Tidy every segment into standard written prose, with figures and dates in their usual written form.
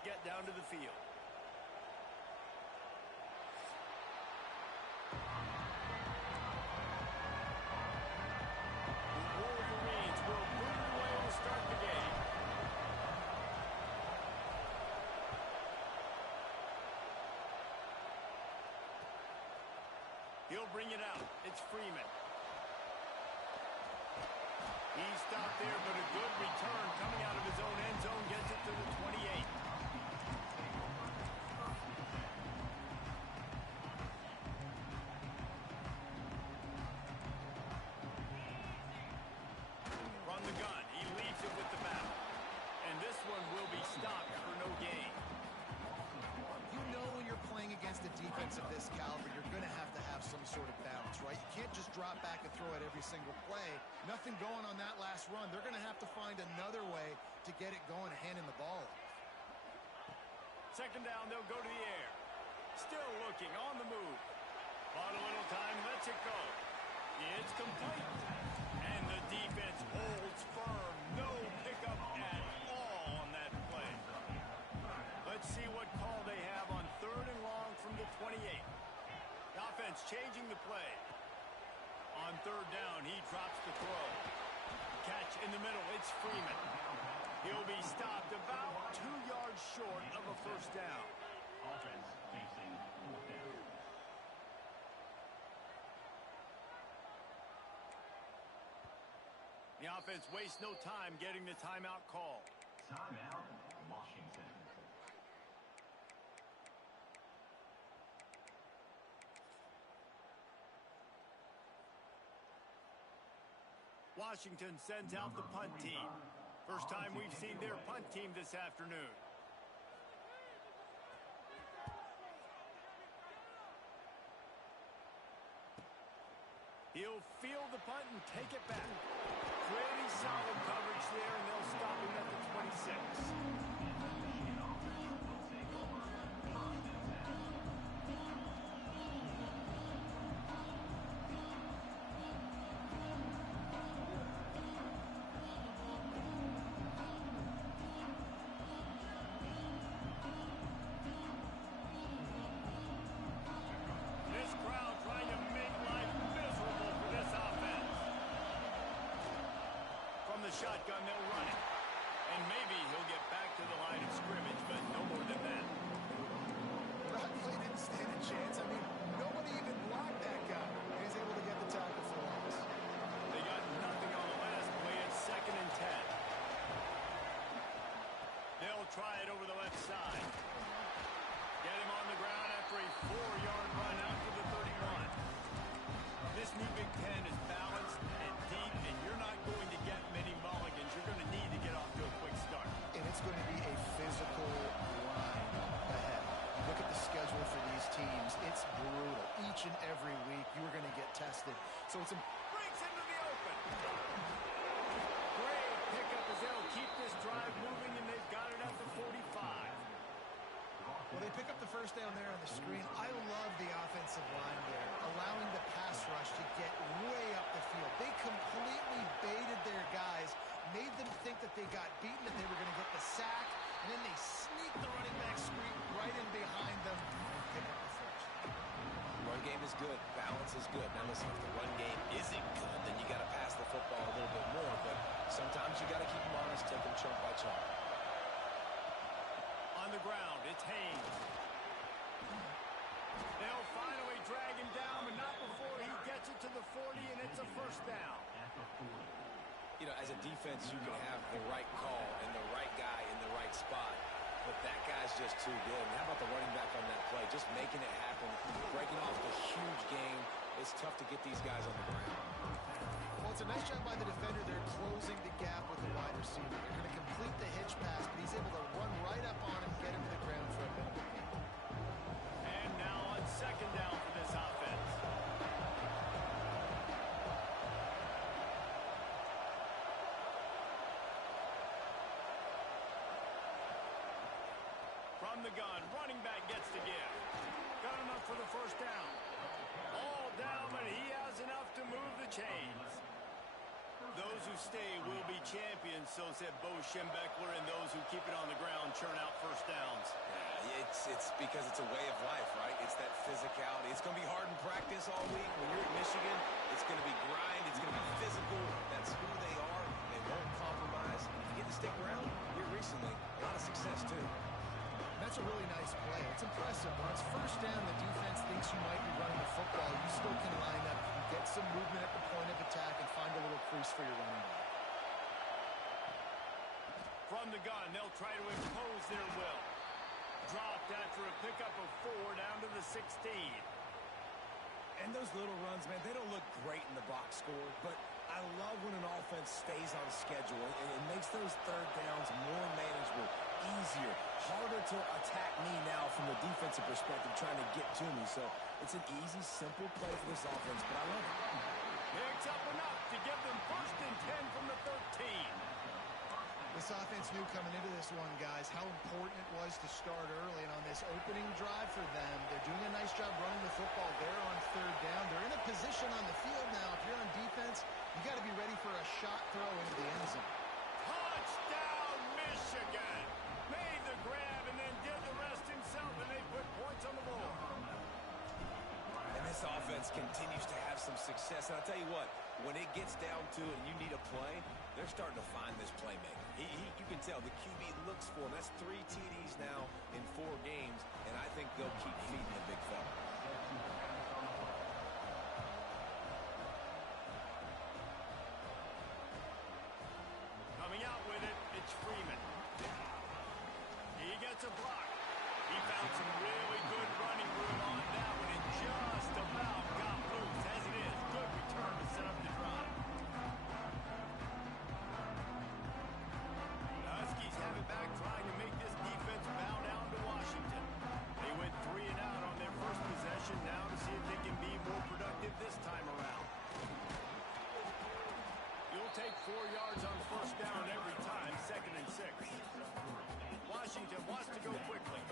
offense get down to the field. The Wolverines will boot it away to start the game. He'll bring it out. It's Freeman. He stopped there, but a good return coming out of his own end zone gets it to the 28. From the gun, he leaves it with the back. And this one will be stopped for no gain. You know when you're playing against a defense of this caliber, you're going to have some sort of balance, right? You can't just drop back and throw it every single play. Nothing going on that last run. They're going to have to find another way to get it going and handing the ball off. Second down, they'll go to the air. Still looking, on the move. Bought a little time, lets it go. It's complete. And the defense holds firm. No pickup at all on that play. Let's see what call they have on 3rd and long from the 28. The offense changing the play. On 3rd down, he drops the throw. Catch in the middle, it's Freeman. He'll be stopped about 2 yards short of a first down. Offense facing 4th down. The offense wastes no time getting the timeout call. Timeout, Washington. Washington sends out the punt team. First time we've seen their punt team this afternoon. He'll field the punt and take it back. Pretty solid coverage there, and they'll stop him at the 26. Shotgun, they'll run it. And maybe he'll get back to the line of scrimmage, but no more than that. Rodley didn't stand a chance. I mean, nobody even blocked that guy. And he's able to get the tackle for loss. They got nothing on the last play. It's 2nd and 10. They'll try it over the left side. Get him on the ground after a 4-yard run out to the 31. This new Big Ten is balanced and deep, and you're not going to get many mulligans. You're going to need to get off to a quick start. And it's going to be a physical grind ahead. You look at the schedule for these teams, it's brutal. Each and every week, you are going to get tested. So it's breaks into the open. Great pickup as they'll keep this drive moving, and they've got it at the 45. Well, they pick up the first down there on the screen. I love the offensive line there, allowing the pass rush to get way up the field. They completely baited their guys, made them think that they got beaten, that they were going to get the sack, and then they sneak the running back screen right in behind them and pick up the first. Run game is good. Balance is good. Now, listen, if the run game isn't good, then you got to pass the football a little bit more, but sometimes you got to keep them honest, take them chunk by chunk. On the ground, it's Haynes. They'll finally drag him down, but not before he gets it to the 40, and it's a first down. You know, as a defense, you can have the right call and the right guy in the right spot, but that guy's just too good. And how about the running back on that play? Just making it happen, breaking off the huge game. It's tough to get these guys on the ground. Well, it's a nice job by the defender. They're closing the gap with the wide receiver. They're going to complete the hitch pass, but he's able to run right up on him, get him to the ground for a bit of a gain. And now on 2nd down for this offense. From the gun, running back gets to give. Got enough for the first down. All down, but he has enough to move the chains. Those who stay will be champions, so said Bo Schembechler, and those who keep it on the ground churn out first downs. Yeah, it's because it's a way of life, right? It's that physicality. It's going to be hard in practice all week. When you're at Michigan, it's going to be grind. It's going to be physical. That's who they are. They won't compromise. And if you get to stick around, here recently, a lot of success, too. That's a really nice play. It's impressive. When it's first down, the defense thinks you might be running the football. You still can line up, you get some movement at the point of attack, and find a little crease for your running back. From the gun, they'll try to impose their will. Dropped after a pickup of 4 down to the 16. And those little runs, man, they don't look great in the box score, but I love when an offense stays on schedule. It makes those third downs more manageable, easier, harder to attack me now from a defensive perspective trying to get to me. So it's an easy, simple play for this offense, but I love it. Picks up enough to give them 1st and 10 from the 13. This offense knew coming into this one, guys, how important it was to start early. And on this opening drive for them, they're doing a nice job running the football. They're on 3rd down. They're in a position on the field now. If you're on defense, you got to be ready for a shot throw into the end zone. Touchdown, Michigan! Made the grab and then did the rest himself, and they put points on the board. And this offense continues to have some success. And I'll tell you what, when it gets down to it and you need a play, they're starting to find this playmaker. You can tell the QB looks for him. That's 3 TDs now in 4 games, and I think they'll keep feeding the big fella. Coming out with it, it's Freeman. He gets a block. He found some really good running room on that one and just about got loose. As it is, good return to set up the drive. The Huskies have it back, trying to make this defense bow down to Washington. They went 3 and out on their first possession, now to see if they can be more productive this time around. You'll take 4 yards on 1st down every time, 2nd and 6. Washington wants to go quickly.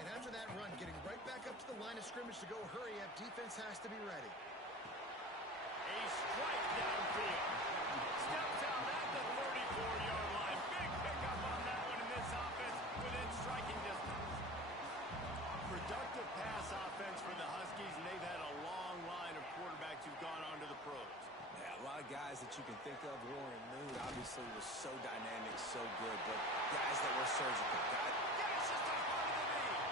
And after that run, getting right back up to the line of scrimmage to go hurry up, defense has to be ready. A strike downfield. Steps out at the 34-yard line. Big pickup on that one in this offense within striking distance. Productive pass offense for the Huskies, and they've had a long line of quarterbacks who've gone on to the pros. Yeah, a lot of guys that you can think of. Warren Moon obviously was so dynamic, so good, but guys that were surgical. Yes, just a part of the lead.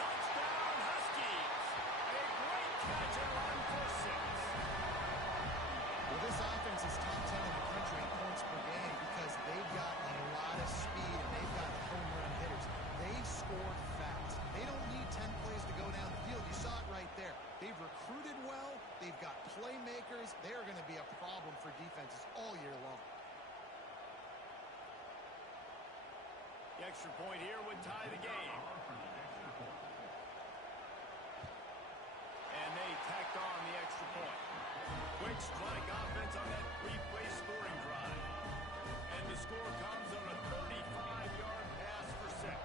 Touchdown, Huskies. A great catch and run for 6. Well, this offense is top 10 in the country in points per game because they've got a lot of speed and they've got home run hitters. They score fast. They don't need 10 plays to go down the field. You saw it right there. They've recruited well. They've got playmakers. They are going to be a problem for defenses all year long. The extra point here would tie the game. And they tacked on the extra point. Quick strike offense on that 3-play scoring drive. And the score comes on a 35-yard pass for 6.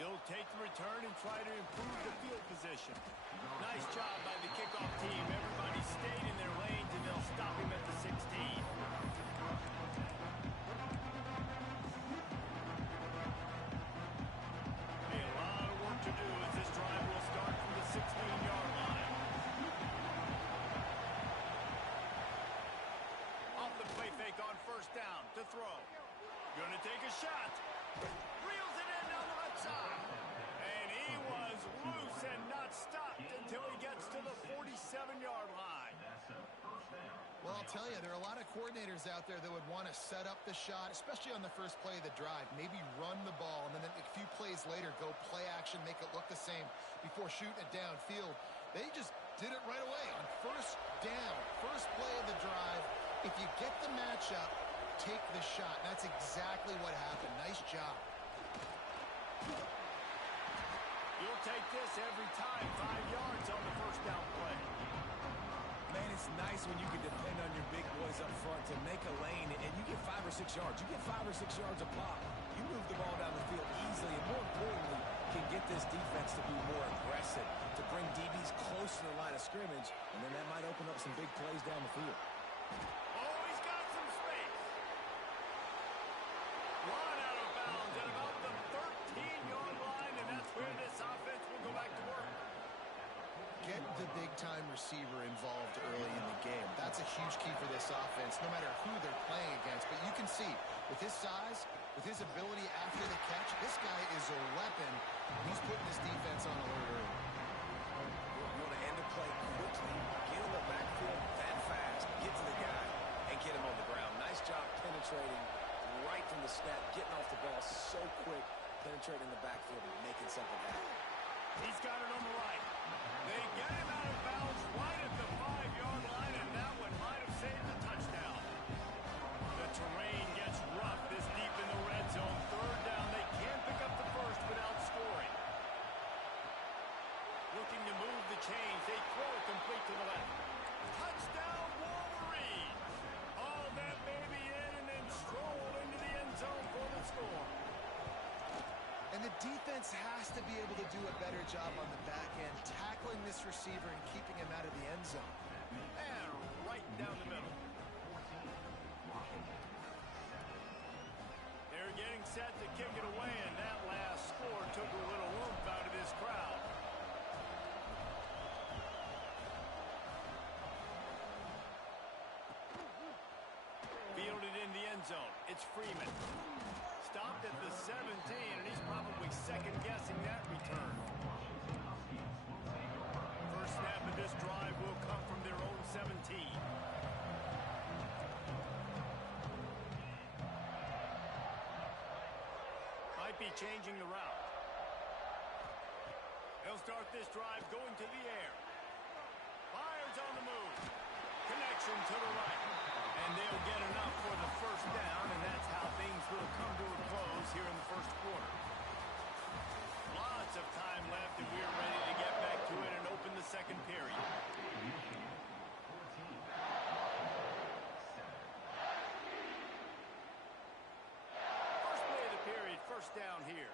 He'll take the return and try to improve the field position. Nice job by the kickoff team. Everybody stayed in their lanes, and they'll stop him at the 16. A lot of work to do as this drive will start from the 16-yard line. Off the play fake on 1st down to throw. Gonna take a shot. Reels it in down the left side. And he was loose and not stopped until he gets to the 47-yard line. Well, I'll tell you, there are a lot of coordinators out there that would want to set up the shot, especially on the first play of the drive, maybe run the ball, and then a few plays later go play action, make it look the same before shooting it downfield. They just did it right away on 1st down, first play of the drive. If you get the matchup, take the shot. That's exactly what happened. Nice job. You'll take this every time. 5 yards on the 1st down play. Man, it's nice when you can depend on your big boys up front to make a lane, and you get 5 or 6 yards. You get 5 or 6 yards a pop. You move the ball down the field easily, and more importantly, can get this defense to be more aggressive, to bring DBs close to the line of scrimmage, and then that might open up some big plays down the field. Oh, he's got some space. Run out of bounds at about the 13-yard line, and that's where this offense will go back to work. Get the big-time receiver involved early in the game. That's a huge key for this offense, no matter who they're playing against. But you can see, with his size, with his ability after the catch, this guy is a weapon. He's putting this defense on alert early. You want to end a play quickly, get in the backfield that fast, get to the guy, and get him on the ground. Nice job penetrating right from the snap, getting off the ball so quick, penetrating the backfield and making something happen. He's got it on the right. They get him out of bounds right at the 5-yard line, and that one might have saved the touchdown. The terrain gets rough this deep in the red zone. Third down, they can't pick up the first without scoring. Looking to move the chains. They throw it complete to the left. Touchdown, Wolverine! All that baby in and then stroll into the end zone for the score. And the defense has to be able to do a better job on the back end, tackling this receiver and keeping him out of the end zone. And right down the middle. They're getting set to kick it away, and that last score took a little oomph out of this crowd. Fielded in the end zone. It's Freeman. Stopped at the 17, and he's probably second-guessing that return. First snap of this drive will come from their own 17. Might be changing the route. They'll start this drive going to the air. Fires on the move. Connection to the right. And they'll get enough for the first down, and that's how things will come to a close here in the first quarter. Lots of time left, and we're ready to get back to it and open the second period. First play of the period, first down here.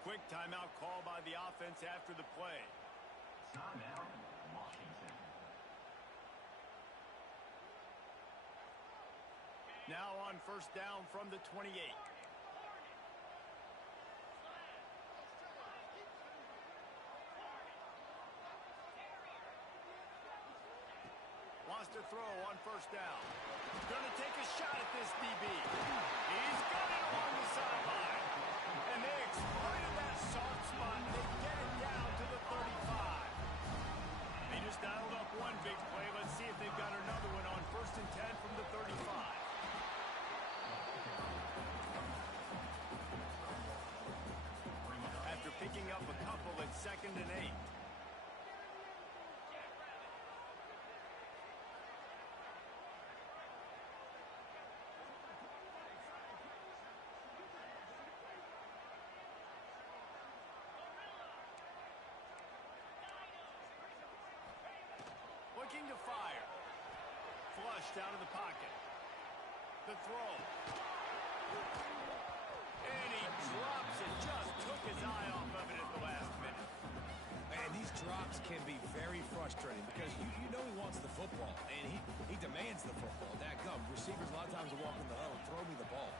Quick timeout call by the offense after the play. Timeout, Washington. Now on first down from the 28. Wants to throw on first down. Going to take a shot at this DB. He's got it along the sideline. And they exploited that soft spot. They get it down to the 35. They just dialed up one big play. Let's see if they've got another one on first and 10 from the 35. After picking up a couple at second and 8. Looking to fire. Flushed out of the pocket. The throw. And he drops it. Just took his eye off of it at the last minute. And these drops can be very frustrating because you know he wants the football, and he demands the football. Dadgum, receivers a lot of times will walk in the huddle, throw me the ball.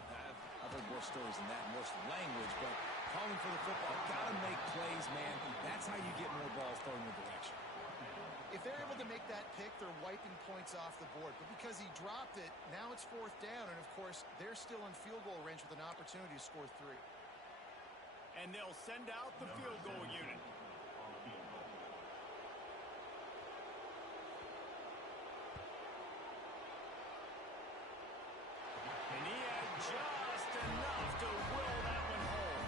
I've heard more stories than that, more language, but calling for the football, gotta make plays, man. That's how you get more balls thrown in your direction. If they're able to make that pick, they're wiping points off the board. But because he dropped it, now it's fourth down. And, of course, they're still in field goal range with an opportunity to score 3. And they'll send out the field goal unit. And he had just enough to will that one home.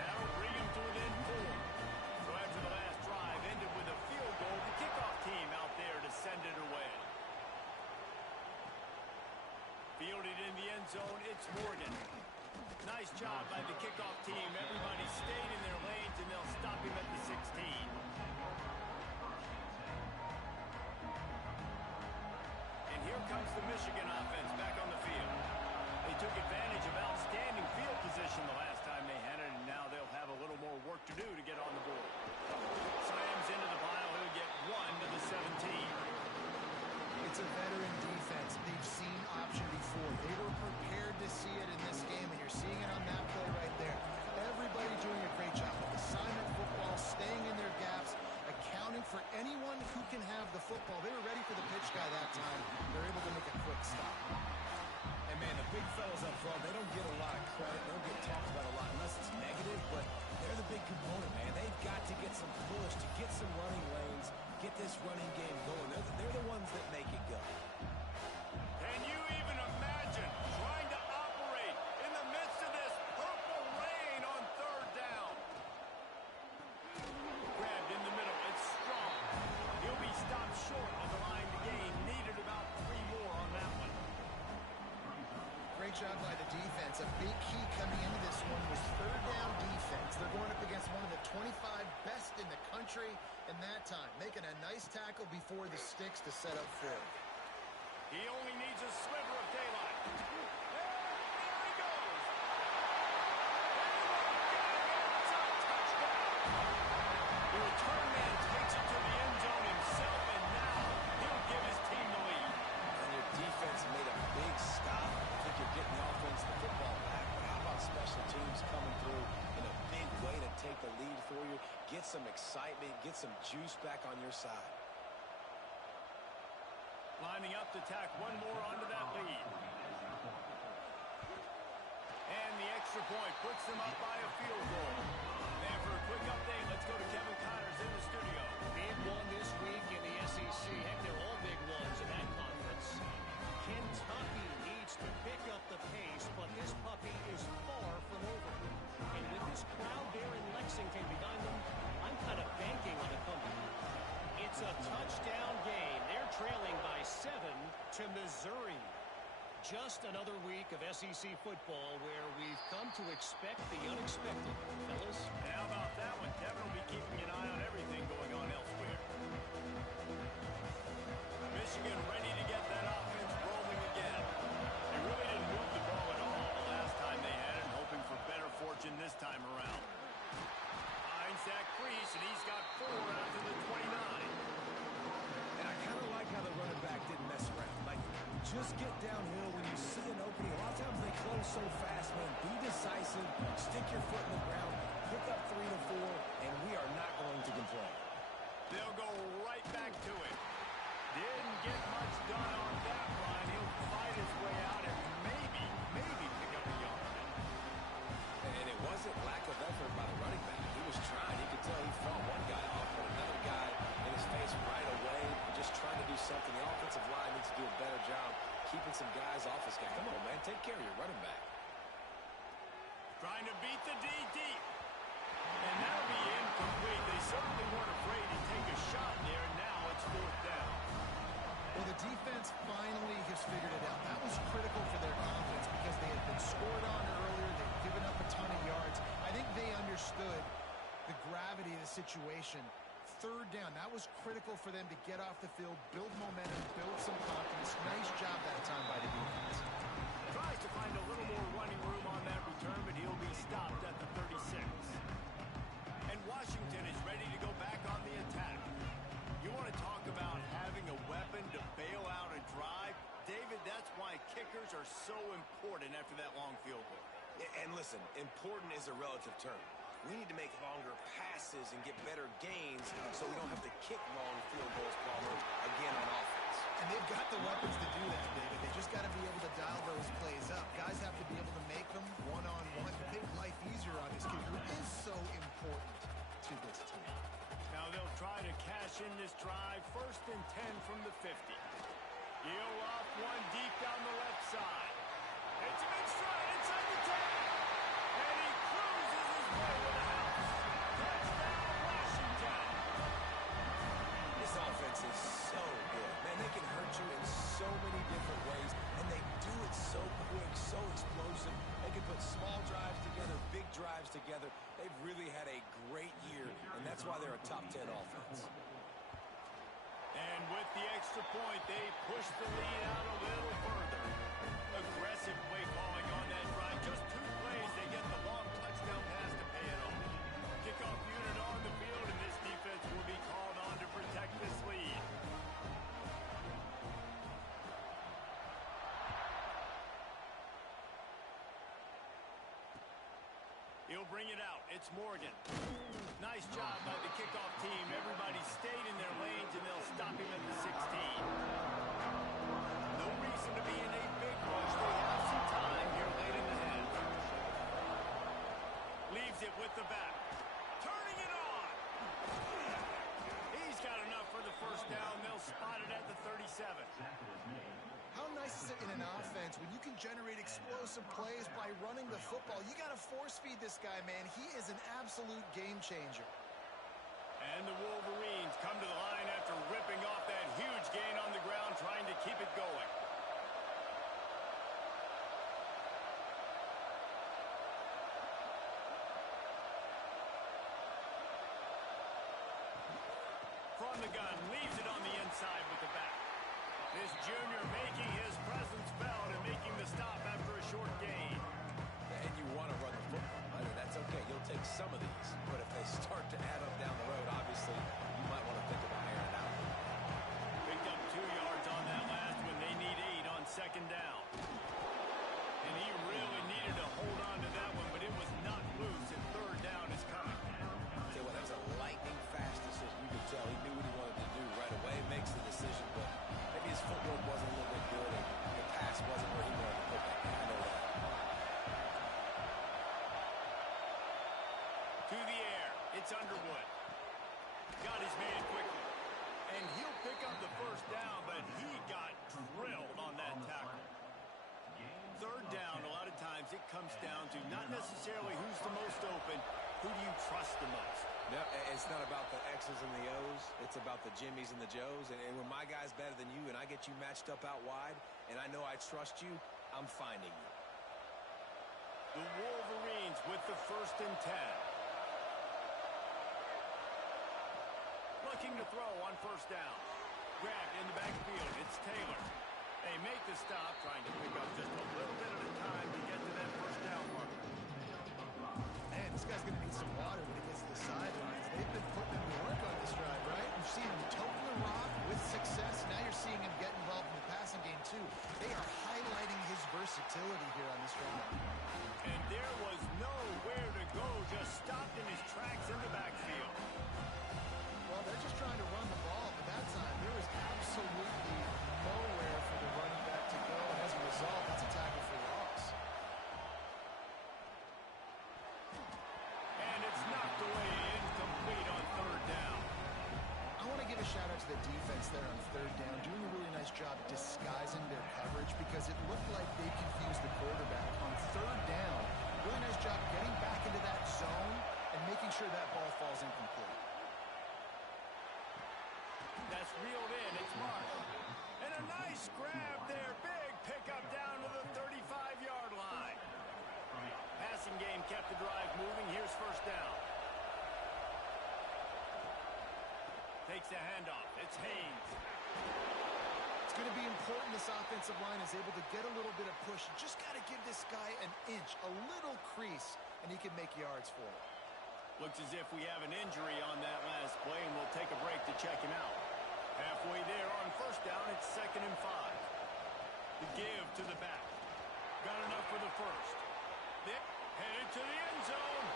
That'll bring him to within 4. So after the last drive ended with a field goal, the kickoff team out there to send it away. Fielded in the end zone, it's Morgan. Nice job by the kickoff team. Everybody stayed in their lanes, and they'll stop him at the 16. here comes the Michigan offense back on the field. They took advantage of outstanding field position the last time they had it, and now they'll have a little more work to do to get on the board. Slams into the pile. He'll get 1 to the 17. It's a veteran defense. They've seen option before. They were prepared to see it in this game, and you're seeing it on that play right there. Everybody doing a great job of assignment football, staying in their gaps, accounting for anyone who can have the football. They were ready for the pitch guy that time. They're able to make a quick stop. And, man, the big fellas up front, they don't get a lot of credit. They don't get talked about a lot unless it's negative, but they're the big component, man. They've got to get some push, to get some running lanes, get this running game going. They're the ones that make it go. Can you even imagine trying to operate in the midst of this purple rain on third down? Grabbed in the middle. It's strong. He'll be stopped short of the line to gain. Needed about 3 more on that one. Great job by the defense. A big key coming into this one was third down defense. They're going up against one of the 25 best in the country in that time, making a nice tackle before the sticks to set up for him. He only needs a sliver of daylight. There he goes. It's a touchdown. The return man takes it to the end zone himself, and now he'll give his team the lead. And your defense made a big stop. I think you're getting the offense the football back. But how about special teams coming through in a big way to take the lead for you? Get some excitement, get some juice back on your side. Lining up to tack one more onto that lead. And the extra point puts them up by a field goal. And for a quick update, let's go to Kevin Connors in the studio. Big one this week in the SEC. Heck, they're all big ones in that conference. Kentucky needs to pick up the pace, but this puppy is far from over. And with this crowd there in Lexington behind them, I'm kind of banking on a comeback. It's a touchdown game. They're trailing by 7 to Missouri. Just another week of SEC football where we've come to expect the unexpected, fellas. And how about that one? Kevin will be keeping an eye on everything going on elsewhere. Michigan ready to get that offense rolling again. They really didn't move the ball at all the last time they had it, hoping for better fortune this time around. Finds that crease, and he's got 4 out to the 29. And I kind of like how the running back didn't mess around. Like, just get downhill when you see an opening. A lot of times they close so fast, man. Be decisive, stick your foot in the ground, pick up 3 to 4, and we are not going to complain. They'll go right back to it. Didn't get much done on that run. He'll fight his way out and maybe pick up a yard. And it wasn't lack of effort by the running back. He was trying. You could tell he fought one guy off, but another guy in his face right away, just trying to do something. The offensive line needs to do a better job keeping some guys off this guy. Come on, man. Take care of your running back. Trying to beat the D deep. And that'll be incomplete. They certainly weren't afraid to take a shot there, and now it's 4th down. Well, the defense finally has figured it out. That was critical for their confidence because they had been scored on earlier. They'd given up a ton of yards. I think they understood the gravity of the situation. 3rd down, that was critical for them to get off the field, build momentum, build some confidence. Nice job that time by the defense. Tries to find a little more running room on that return, but he'll be stopped at the 36. And Washington is ready to go back on the attack. You want to talk about having a weapon to bail out a drive? David, that's why kickers are so important after that long field goal. And listen, important is a relative term. We need to make longer passes and get better gains so we don't have to kick long field goals, Palmer, again on offense. And they've got the weapons to do that, David. They just got to be able to dial those plays up. Guys have to be able to make them one-on-one, make life easier on this kid who is so important to this team. Now they'll try to cash in this drive. 1st and 10 from the 50. He'll off one deep down the left side. It's a big stride inside the 10. And he cruises his way to the house. Touchdown, Washington. This offense is so good. Man, they can hurt you in so many different ways, and they do it so quick, so explosive. They can put small drives together, big drives together. They've really had a great year, and that's why they're a top 10 offense. And with the extra point, they push the lead out a little further. Aggressive play calling on that drive. Just 2 plays, they get the long touchdown pass to pay it off. Kickoff unit on the field, and this defense will be called on to protect this lead. He'll bring it out. It's Morgan. Nice job by the kickoff team. Everybody stayed in their lanes, and they'll stop him at the 16. No reason to be in a big rush. They have some time here late in the half. Leaves it with the back. Turning it on. He's got enough for the first down. They'll spot it at the 37. How nice is it in an offense when you can generate explosive plays by running the football? You got to force feed this guy, man. He is an absolute game changer. And the Wolverines come to the line after ripping off that huge gain on the ground, trying to keep it going. From the gun, leaves it on the inside with the back. This junior making his presence felt and making the stop after a short gain. And you want to run the football. I mean, that's okay. You'll take some of these. But if they start to add up down the road, obviously, you might want to think about airing it out. Picked up 2 yards on that last one. They need 8 on second down. And he really needed to hold on to that one, but it was not loose, and third down is coming. Tell you what, that was a lightning fast decision. You could tell he knew what he wanted to do right away. Makes the decision, but maybe his footwork wasn't a little bit good, and the pass wasn't where he wanted to put that. I know that. To the air, it's Underwood. Got his man quickly. And he'll pick up the first down, but he got drilled on that tackle. Third down, a lot of times it comes down to not necessarily who's the most open, who do you trust the most? No, it's not about the X's and the O's. It's about the Jimmies and the Joes. And when my guy's better than you and I get you matched up out wide and I know I trust you, I'm finding you. The Wolverines with the 1st and 10. Looking to throw on first down. Grabbed in the backfield. It's Taylor. They make the stop, trying to pick up just a little bit at a time to get to that first down marker. Man, this guy's going to need some water when he gets to the sidelines. They've been putting him to work on this drive, right? You've seen him toting the rock with success. Now you're seeing him get involved in the passing game, too. They are highlighting his versatility here on this drive. And there was nowhere to go, just stopped in his tracks in the backfield. Well, they're just trying to run the ball, but that time there was absolutely nowhere for the running back to go. And as a result, that's a tackle for loss. And it's knocked away incomplete on third down. I want to give a shout out to the defense there on third down, doing a really nice job disguising their coverage because it looked like they confused the quarterback on third down. Really nice job getting back into that zone and making sure that ball falls incomplete. That's reeled in. It's Mark. And a nice grab there. Big pickup down to the 35-yard line. Passing game kept the drive moving. Here's first down. Takes the handoff. It's Haynes. It's going to be important this offensive line is able to get a little bit of push. You just got to give this guy an inch, a little crease, and he can make yards for it. Looks as if we have an injury on that last play, and we'll take a break to check him out. Halfway there on first down, it's 2nd and 5. The give to the back. Got enough for the first. Headed to the end zone.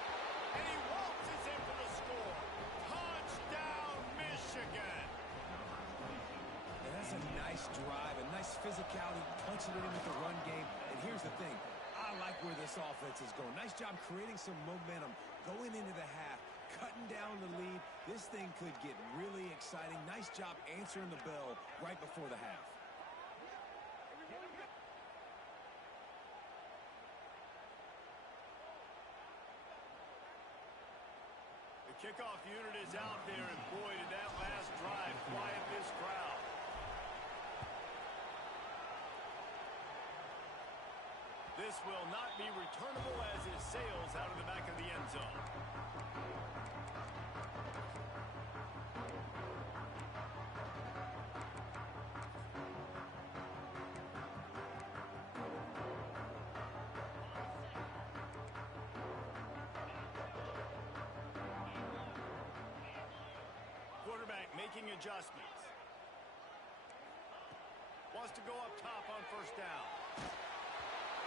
And he waltzes in for the score. Touchdown, Michigan. And that's a nice drive, a nice physicality, punching it in with the run game. And here's the thing. I like where this offense is going. Nice job creating some momentum, going into the half, cutting down the lead. This thing could get really exciting. Nice job answering the bell right before the half. The kickoff unit is out there, and boy, did that last drive quiet this crowd. This will not be returnable as it sails out of the back of the end zone. making adjustments. Wants to go up top on first down.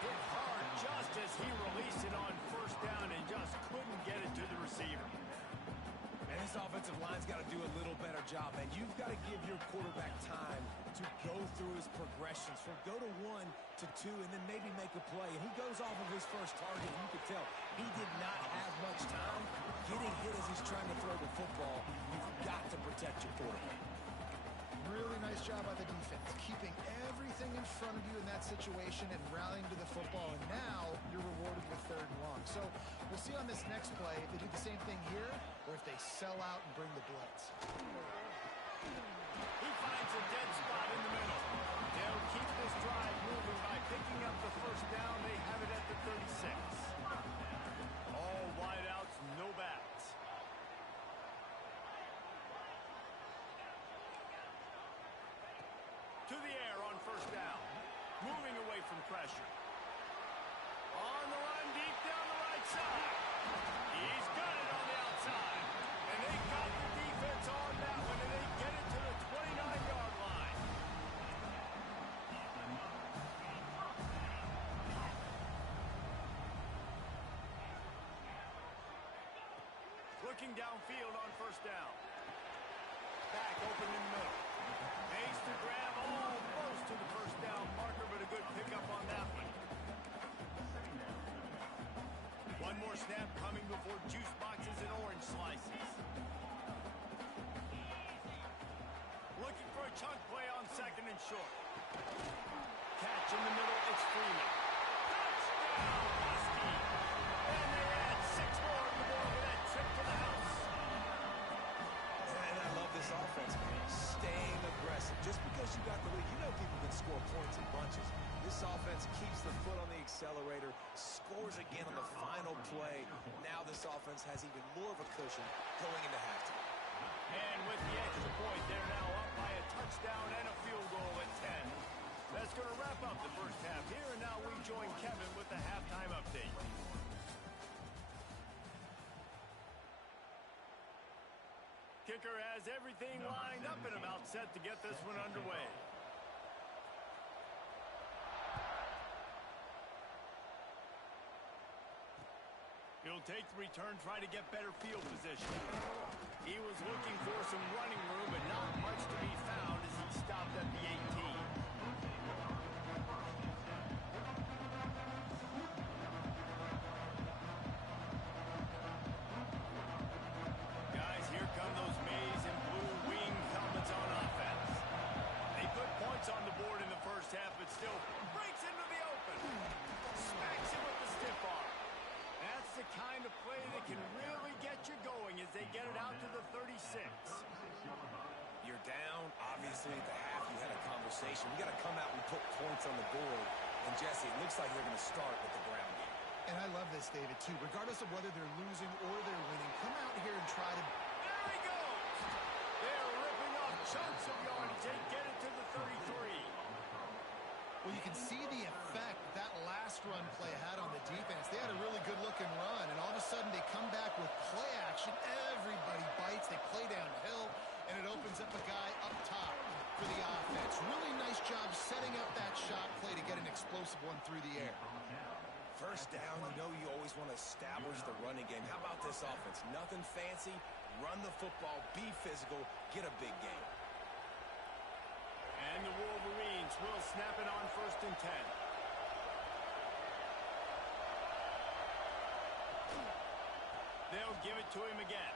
Hit hard just as he released it on first down and just couldn't get it to the receiver. And this offensive line's got to do a little better job, man. You've got to give your quarterback time to go through his progressions from go to 1 to 2 and then maybe make a play. And he goes off of his first target, and you can tell he did not have much time getting hit as he's trying to throw the football. You've got to protect your quarterback. Really nice job by the defense, keeping everything in front of you in that situation and rallying to the football. And now you're rewarded with 3rd and long. So we'll see on this next play if they do the same thing here or if they sell out and bring the blitz. He finds a dead spot in the middle. They'll keep this drive moving by picking up the first down. They have it at the 36. All wideouts, no backs. To the air on first down. Moving away from pressure. On the run, deep down the right side. He's got it on the outside. And they got the defense on that one, and they get it to the 29-yard line. Looking downfield on first down. Back open in the middle. Makes the grab almost to the first down marker, but a good pickup on that one. One more snap coming before juice boxes and orange slices. Looking for a chunk play on 2nd and short. Catch in the middle, it's Freeman. Touchdown, Husky! And they add 6 more on the board with that trip to the house. And I love this offense, man. Staying aggressive. Just because you got the lead, you know people can score points in bunches. This offense keeps the foot on the accelerator, scores again on the final play. Now this offense has even more of a cushion going into halftime. And with the extra point, they're now up by a touchdown and a field goal at 10. That's going to wrap up the first half here, and now we join Kevin with the halftime update. Kicker has everything lined up and about set to get this one underway. He'll take the return, try to get better field position. He was looking for some running room, but not much to be found as he stopped at the 18. Guys, here come those maize and blue wing helmets on offense. They put points on the board in the first half, but still breaks into the open. Smacks him with the stiff arm. That's the kind of play that can really get you going as they get it out to the 36. You're down. Obviously, at the half, you had a conversation. We got to come out and put points on the board. And, Jesse, it looks like they're going to start with the ground game. And I love this, David, too. Regardless of whether they're losing or they're winning, come out here and try to... There he goes! They're ripping off chunks of yardage. They get it to the 33. Well, you can see the effect that last run play had on the defense. They had a really good-looking run, and all of a sudden they come back with play action. Everybody bites. They play downhill, and it opens up a guy up top for the offense. Really nice job setting up that shot play to get an explosive one through the air. First down, you know you always want to establish the running game. How about this offense? Nothing fancy. Run the football, be physical, get a big game. And the Wolverines will snap it on 1st and 10. They'll give it to him again.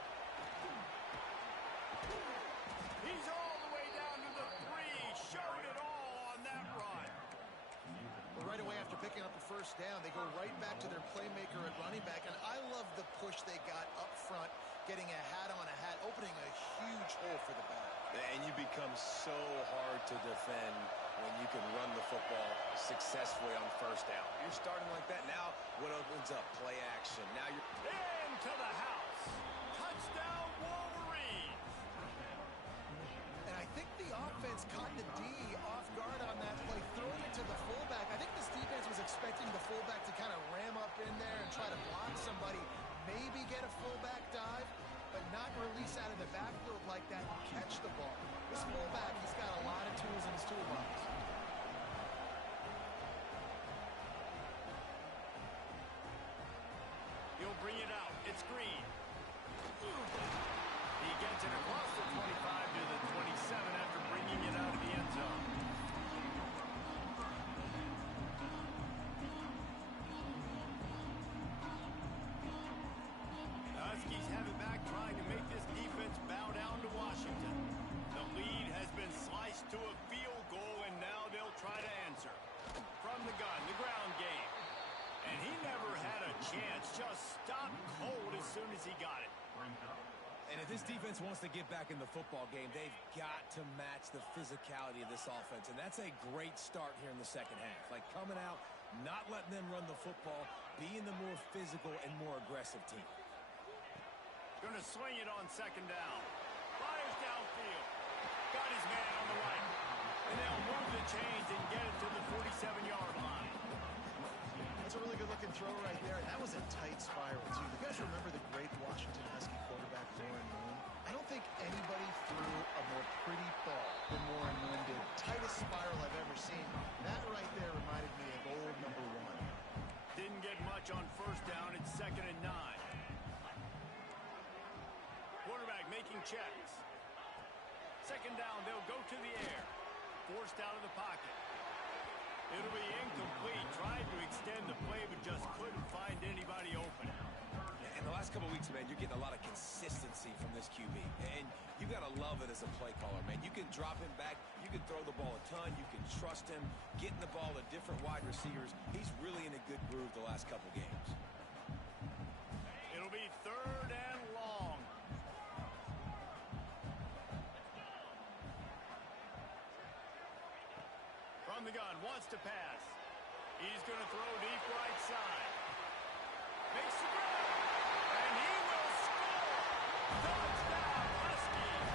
He's all the way down to the 3. Showed it all on that run. Well, right away after picking up the first down, they go right back to their playmaker at running back. And I love the push they got up front, getting a hat on a hat, opening a huge hole for the back. And you become so hard to defend when you can run the football successfully on first down. You're starting like that. Now, what opens up? Play action. Now you're... Into the house. Touchdown, Wolverines. And I think the offense caught the D off guard on that play, throwing it to the fullback. I think this defense was expecting the fullback to kind of ram up in there and try to block somebody, maybe get a fullback dive, but not release out of the backfield like that and catch the ball. This fullback, he's got a lot of tools in his toolbox. He'll bring it out. It's Green. He gets it across the 25 to the 27 after bringing it out of the end zone. Huskies have it back, trying to make this defense bow down to Washington. The lead has been sliced to a field goal, and now they'll try to answer. From the gun, the ground game. And he never had a chance, just stopped cold as soon as he got it. And if this defense wants to get back in the football game, they've got to match the physicality of this offense. And that's a great start here in the second half. Like coming out, not letting them run the football, being the more physical and more aggressive team. Going to swing it on second down. Fires downfield. Got his man on the right. And they'll move the chains and get it to the 47-yard line. That's a really good-looking throw right there. And that was a tight spiral, too. You guys remember the great Washington Husky quarterback, Warren Moon? I don't think anybody threw a more pretty ball than Warren Moon did. Tightest spiral I've ever seen. That right there reminded me of old number 1. Didn't get much on first down. It's 2nd and 9. Quarterback making checks. Second down, they'll go to the air. Forced out of the pocket. It'll be incomplete. Tried to extend the play, but just couldn't find anybody open. In the last couple of weeks, man, you're getting a lot of consistency from this QB. And you got to love it as a play caller, man. You can drop him back. You can throw the ball a ton. You can trust him. Getting the ball to different wide receivers. He's really in a good groove the last couple games. It'll be 3rd and long. From the gun, wants to pass. He's going to throw deep right side. Makes the grab, and he will score. Touchdown, Huskies.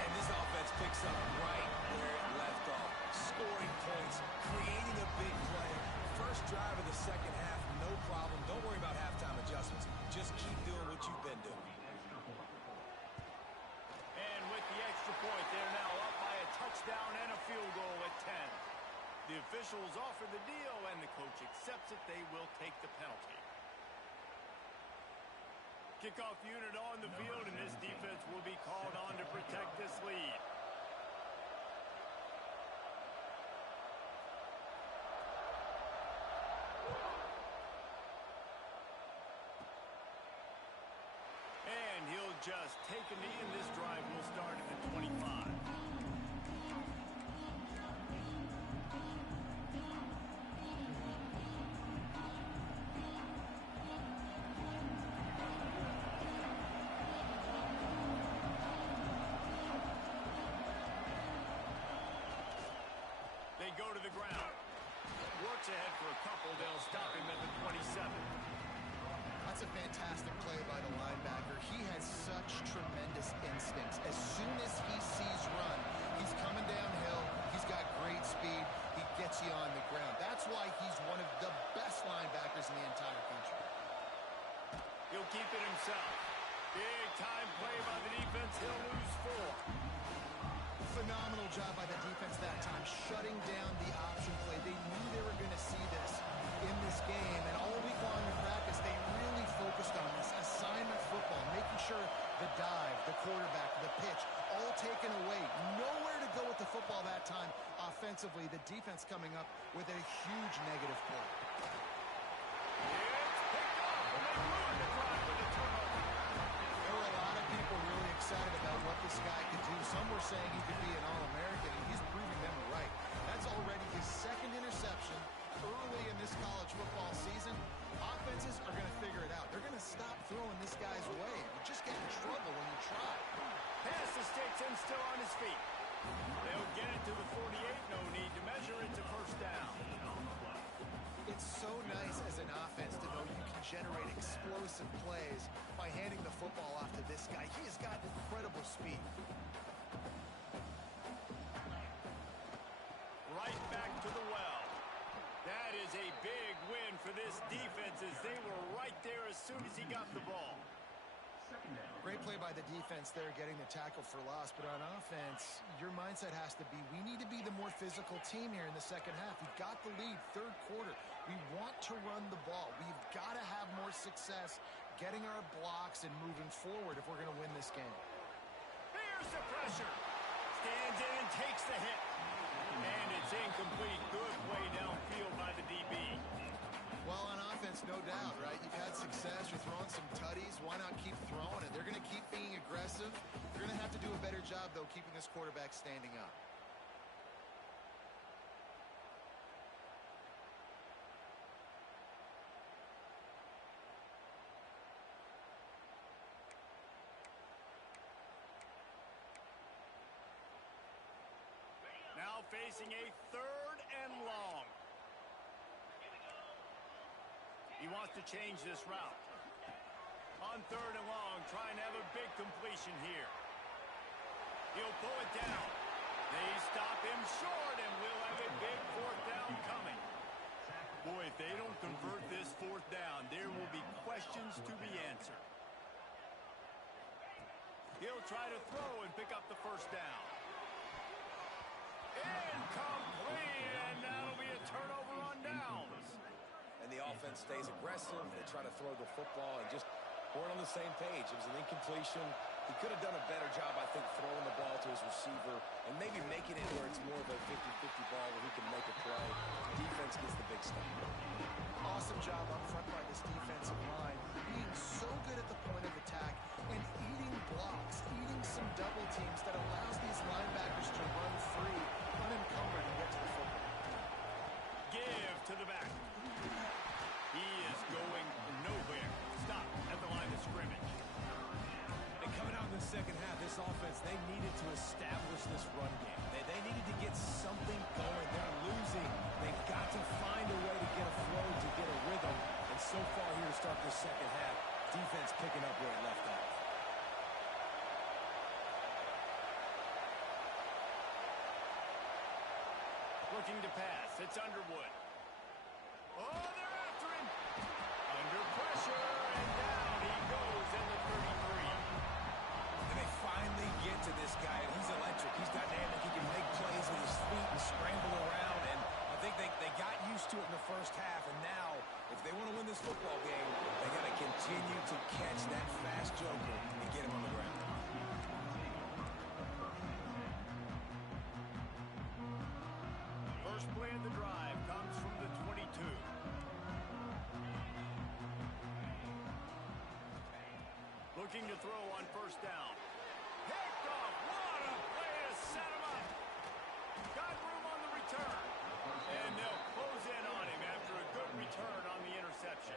And this offense picks up right where it left off. Scoring points, creating a big play. First drive of the second half, no problem. Don't worry about halftime adjustments. Just keep doing what you've been doing. And with the extra point, they're now up by a touchdown and a field goal at 10. The officials offer the deal, and the coach accepts it. They will take the penalty. Kickoff unit on the field, and this defense will be called on to protect this lead. And he'll just take a knee, and this drive will start at the 25. They go to the ground. Works ahead for a couple. They'll stop him at the 27. That's a fantastic play by the linebacker. He has such tremendous instincts. As soon as he sees run, he's coming downhill. He's got great speed. He gets you on the ground. That's why he's one of the best linebackers in the entire country. He'll keep it himself. Big time play by the defense. He'll lose 4. Phenomenal job by the defense that time, shutting down the option play. They knew they were going to see this in this game, and all week long in practice, they really focused on this assignment football, making sure the dive, the quarterback, the pitch, all taken away. Nowhere to go with the football that time offensively. The defense coming up with a huge negative play. It's picked up, and they ruined the drive with a turnover. There were a lot of people really excited about what this guy could do. Some were saying he could be an All-American, and he's proving them right. That's already his 2nd interception early in this college football season. Offenses are going to figure it out. They're going to stop throwing this guy's way. You just get in trouble when you try. Pass to Stetson, still on his feet. They'll get it to the 48. No need to measure it to first down. It's so nice as an offense to know you can generate explosive plays by handing the football off to this guy. He has got incredible speed. Right back to the well. That is a big win for this defense as they were right there as soon as he got the ball. Second down. Great play by the defense there, getting the tackle for loss. But on offense, your mindset has to be, we need to be the more physical team here in the second half. We've got the lead, third quarter. We want to run the ball. We've got to have more success getting our blocks and moving forward if we're going to win this game. Here's the pressure. Stands in and takes the hit. And it's incomplete. Good play downfield by the DB. Well, on offense, no doubt, right? You've had success. You're throwing some tutties. Why not keep throwing it? They're going to keep being aggressive. You're going to have to do a better job, though, keeping this quarterback standing up. Now facing a third and long. He wants to change this route. On third and long, trying to have a big completion here. He'll pull it down. They stop him short, and we'll have a big fourth down coming. Boy, if they don't convert this fourth down, there will be questions to be answered. He'll try to throw and pick up the first down. Incomplete, and that'll be a turnover on downs. And the offense stays aggressive. They try to throw the football and just weren't on the same page. It was an incompletion. He could have done a better job, I think, throwing the ball to his receiver and maybe making it where it's more of a 50-50 ball where he can make a play. The defense gets the big stop. Awesome job up front by this defensive line, being so good at the point of attack and eating blocks, eating some double teams that allows these linebackers to run free, unencumbered, and get to the football. Give to the back. He is going nowhere. Stop at the line of scrimmage. And coming out in the second half, this offense, they needed to establish this run game. They needed to get something going. They're losing. They've got to find a way to get a flow, to get a rhythm. And so far here to start this second half, defense picking up where it left off. Looking to pass. It's Underwood. Oh, they're after him. Under pressure, and down he goes in the 33. And they finally get to this guy, and he's electric. He's dynamic. He can make plays with his feet and scramble around. And I think they got used to it in the first half. And now, if they want to win this football game, they got to continue to catch that fast joker and get him on the ground. First play of the drive comes from the 22. Looking to throw on first down. Picked off. What a play to set him up. Got room on the return. And they'll close in on him after a good return on the interception.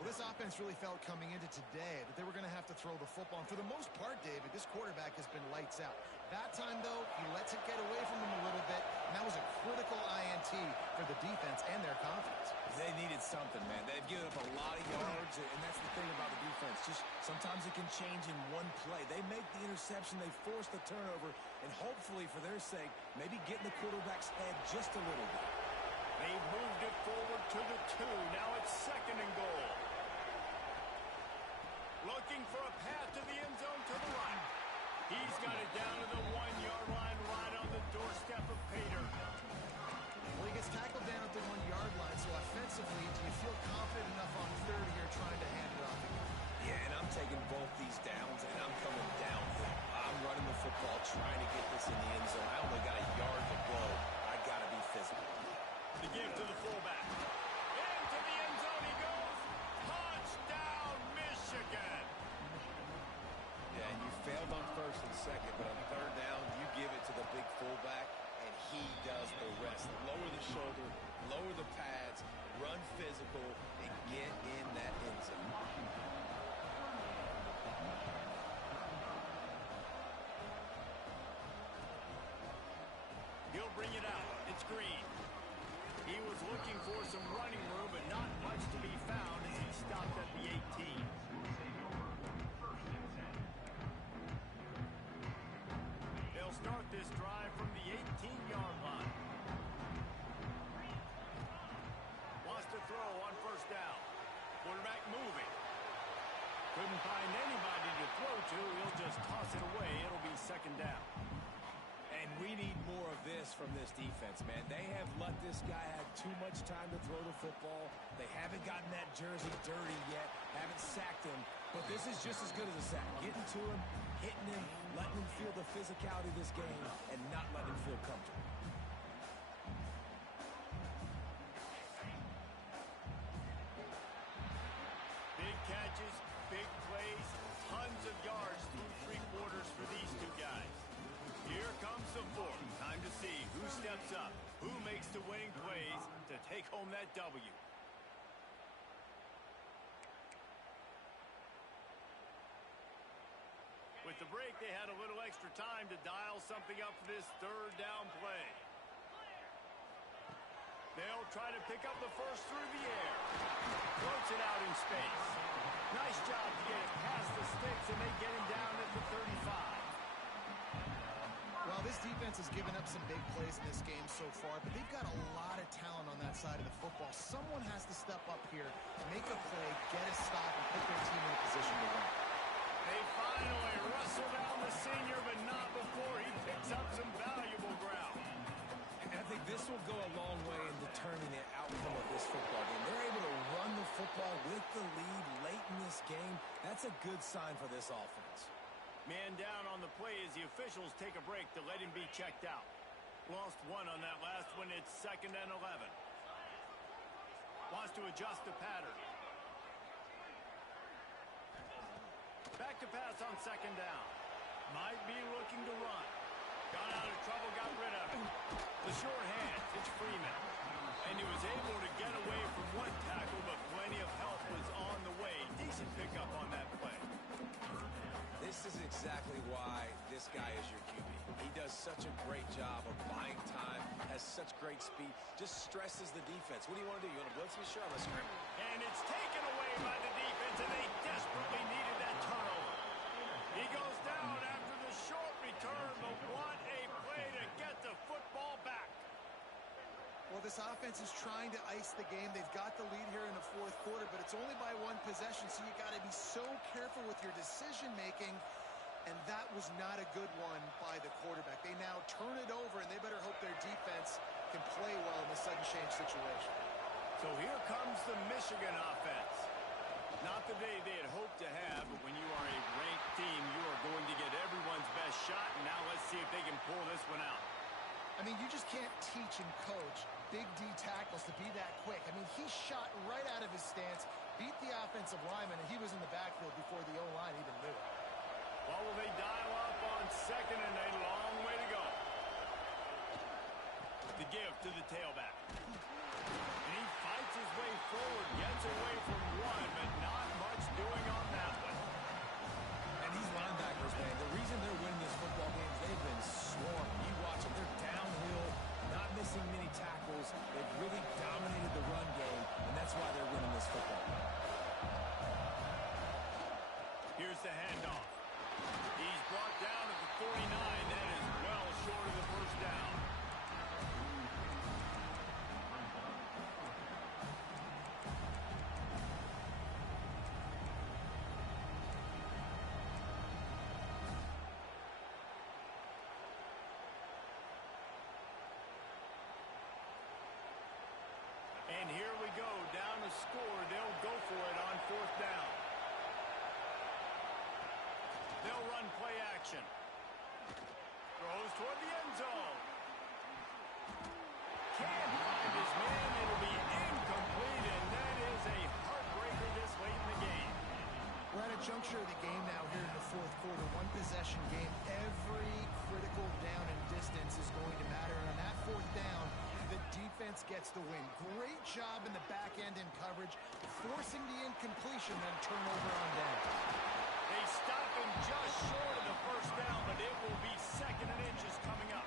Well, this offense really felt coming into today that they were going to have to throw the football. And for the most part, David, this quarterback has been lights out. That time, though, he lets it get away from him a little bit, and that was a critical INT for the defense and their confidence. They needed something, man. They've given up a lot of yards, and that's the thing about the defense. Just sometimes it can change in one play. They make the interception, they force the turnover, and hopefully, for their sake, maybe get in the quarterback's head just a little bit. They moved it forward to the 2. Now it's second and goal. Looking for a path to the end zone to the right. He's got it down to the 1-yard line, right on the doorstep of Pater. Well, he gets tackled down at the 1-yard line, so offensively, do you feel confident enough on third here trying to hand it off again? Yeah, and I'm taking both these downs, and I'm coming downhill. I'm running the football, trying to get this in the end zone. I only got a yard to go. I got to be physical. The give to the fullback. Into the end zone he goes. Touchdown, Michigan. Yeah, and you failed on first and second, but on third down, you give it to the big fullback, and he does the rest. Lower the shoulder, lower the pads, run physical, and get in that end zone. He'll bring it out. It's Green. He was looking for some running room, but not much to be found as he stopped at the 18. They'll start this drive from the 18-yard line. Wants to throw on first down. Quarterback moving. Couldn't find any to. He'll just toss it away. It'll be second down. And we need more of this from this defense, man. They have let this guy have too much time to throw the football. They haven't gotten that jersey dirty yet, haven't sacked him. But this is just as good as a sack. Getting to him, hitting him, letting him feel the physicality of this game, and not letting him feel comfortable. Big catches, big plays, tons of yards through three quarters for these two guys. Here comes the fourth. Time to see who steps up, who makes the winning plays to take home that W. With the break, they had a little extra time to dial something up for this third down play. They'll try to pick up the first through the air. Floats it out in space. Nice job to get it past the sticks, and they get him down at the 35. Well, this defense has given up some big plays in this game so far, but they've got a lot of talent on that side of the football. Someone has to step up here, make a play, get a stop, and put their team in a position to win. They finally wrestle down the senior, but not before he picks up some valuable ground. And I think this will go a long way in determining the outcome of this football game. They're able to run the football with the lead late in this game. That's a good sign for this offense. Man down on the play as the officials take a break to let him be checked out. Lost one on that last one. It's 2nd and 11. Wants to adjust the pattern. Back to pass on 2nd down. Might be looking to run. Got out of trouble, got rid of it. The short hands, it's Freeman. And he was able to get away from one tackle, but plenty of help was on the way. Decent pickup on that play. This is exactly why this guy is your QB. He does such a great job of buying time, has such great speed, just stresses the defense. What do you want to do? You want to blitz me? Sure, I'm a scramble. And it's taken away by the defense, and they desperately needed that turnover. He goes down after the short return, but what a play to get the football back. Well, this offense is trying to ice the game. They've got the lead here in the fourth quarter, but it's only by one possession, so you got to be so careful with your decision-making, and that was not a good one by the quarterback. They now turn it over, and they better hope their defense can play well in this sudden change situation. So here comes the Michigan offense. Not the day they had hoped to have, but when you are a ranked team, you are going to get everyone's best shot, and now let's see if they can pull this one out. I mean, you just can't teach and coach big D tackles to be that quick. I mean, he shot right out of his stance, beat the offensive lineman, and he was in the backfield before the O-line even knew it. Well, will they dial up on 2nd and a long way to go? The give to the tailback. And he fights his way forward, gets away from one, but not much doing on that one. And these linebackers, man, the reason they're winning this football game is they've been swarming. You watch them, they're downhill, not missing many tackles. They've really dominated the run game, and that's why they're winning this football game. Here's the handoff. He's brought down at the 49. That is well short of the first down. And here we go, down to score. They'll go for it on 4th down. They'll run play action. Throws toward the end zone. Can't find his man. It'll be incomplete, and that is a heartbreaker this late in the game. We're at a juncture of the game now here in the fourth quarter. One possession game. Every critical down and distance is going to matter. And on that 4th down, the defense gets the win. Great job in the back end in coverage, forcing the incompletion, then turnover on down. They stop him just short of the first down, but it will be 2nd and inches coming up.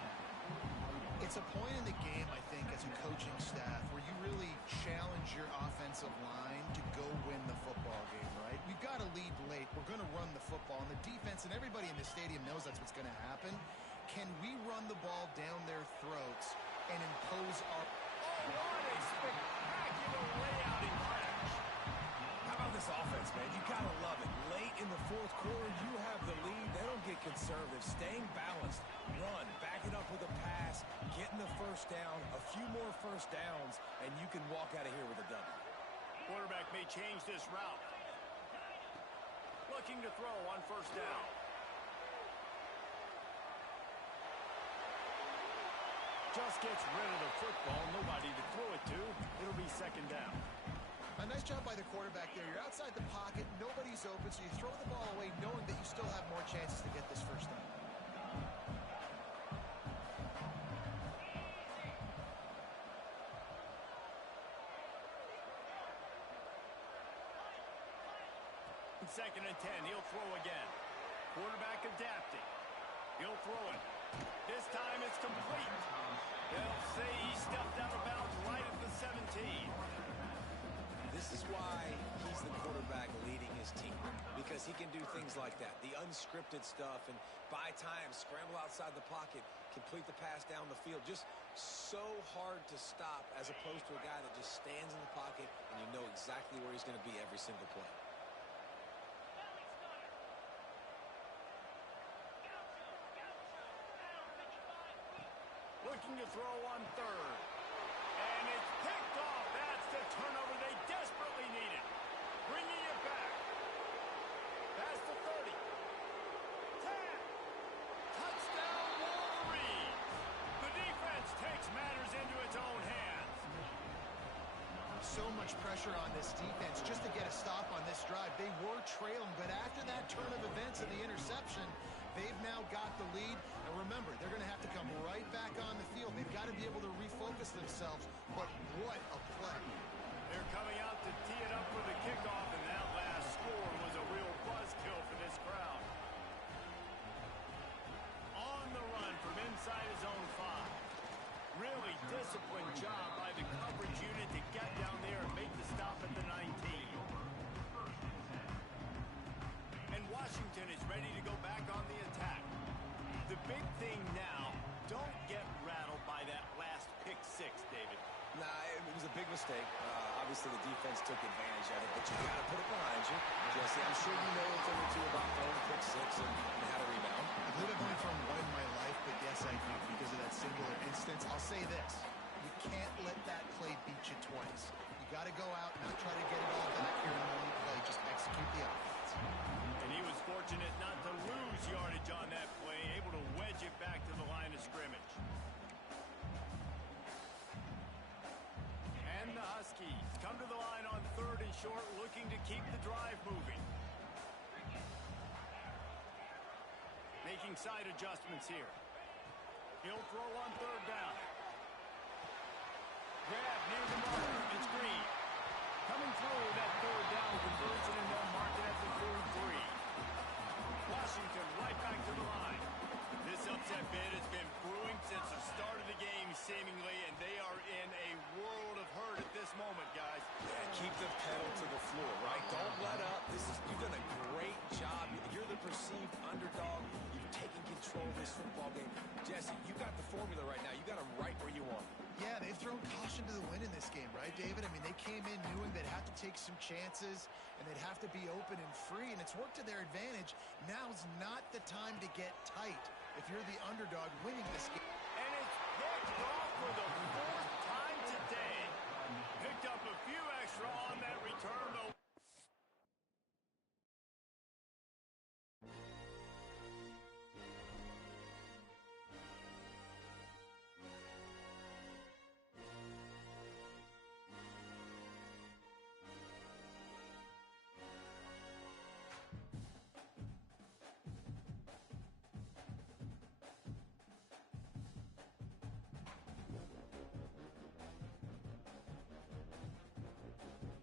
It's a point in the game, I think, as a coaching staff, where you really challenge your offensive line to go win the football game, right? We've got to lead late. We're going to run the football, and the defense and everybody in the stadium knows that's what's going to happen. Can we run the ball down their throats and impose our... Oh, what a spectacular layout and crash. How about this offense, man? You got to love it. Late in the fourth quarter, you have the first downs, and you can walk out of here with a W. Quarterback may change this route. Looking to throw on first down. Just gets rid of the football. Nobody to throw it to. It'll be second down. A nice job by the quarterback there. You're outside the pocket. Nobody's open, so you throw the ball away knowing that you still have more chances to get this first down. Second and 10. He'll throw again. Quarterback adapting. He'll throw it. This time it's complete. They'll say he stepped out of bounds right at the 17. This is why he's the quarterback leading his team, because he can do things like that, the unscripted stuff, and buy time, scramble outside the pocket, complete the pass down the field. Just so hard to stop as opposed to a guy that just stands in the pocket and you know exactly where he's going to be every single play. Looking to throw on third. And it's picked off. That's the turnover they desperately needed. Bringing it back. Past the 30. 10. Touchdown Wolverines. The defense takes matters into its own hands. So much pressure on this defense just to get a stop on this drive. They were trailing, but after that turn of events and the interception, they've now got the lead. And remember, they're going to have to come right back on the field. They've got to be able to refocus themselves. But what a play. They're coming out to tee it up for the kickoff, and that last score was a real buzzkill for this crowd. On the run from inside his own 5. Really disciplined job by the coverage unit to get down there and make the stop at the 19. And Washington is ready to go back on the attack. The big thing now, don't get rattled by that last pick 6, David. Nah, it was a big mistake. Obviously, the defense took advantage of it, but you got to put it behind you. Jesse, I'm sure you know a thing or two about throwing pick 6 and how to rebound. I believe I've only thrown one in my life, but yes, I do because of that singular instance. I'll say this. You can't let that play beat you twice. You got to go out and not try to get it all back here in one play. Just execute the offense. And he was fortunate not to lose yardage on that play, able to wedge it back to the line of scrimmage. And the Huskies come to the line on third and short, looking to keep the drive moving. Making side adjustments here. He'll throw on third down. Grab near the mark. It's Green. Coming through that third down conversion, and they'll mark it at the 43. Washington right back to the line. This upset bid has been brewing since the start of the game, seemingly, and they are in a world of hurt at this moment, guys. Yeah, keep the pedal to the floor, right? Don't let up. You've done a great job. You're the perceived underdog. You've taken control of this football game. Jesse, you got the formula right now. You got them right where you want. Yeah, they've thrown caution to the wind in this game, right, David? I mean, they came in knowing they'd have to take some chances, and they'd have to be open and free, and it's worked to their advantage. Now's not the time to get tight if you're the underdog winning this game. And it's picked off for the 4th time today. Picked up a few extra on that return, though.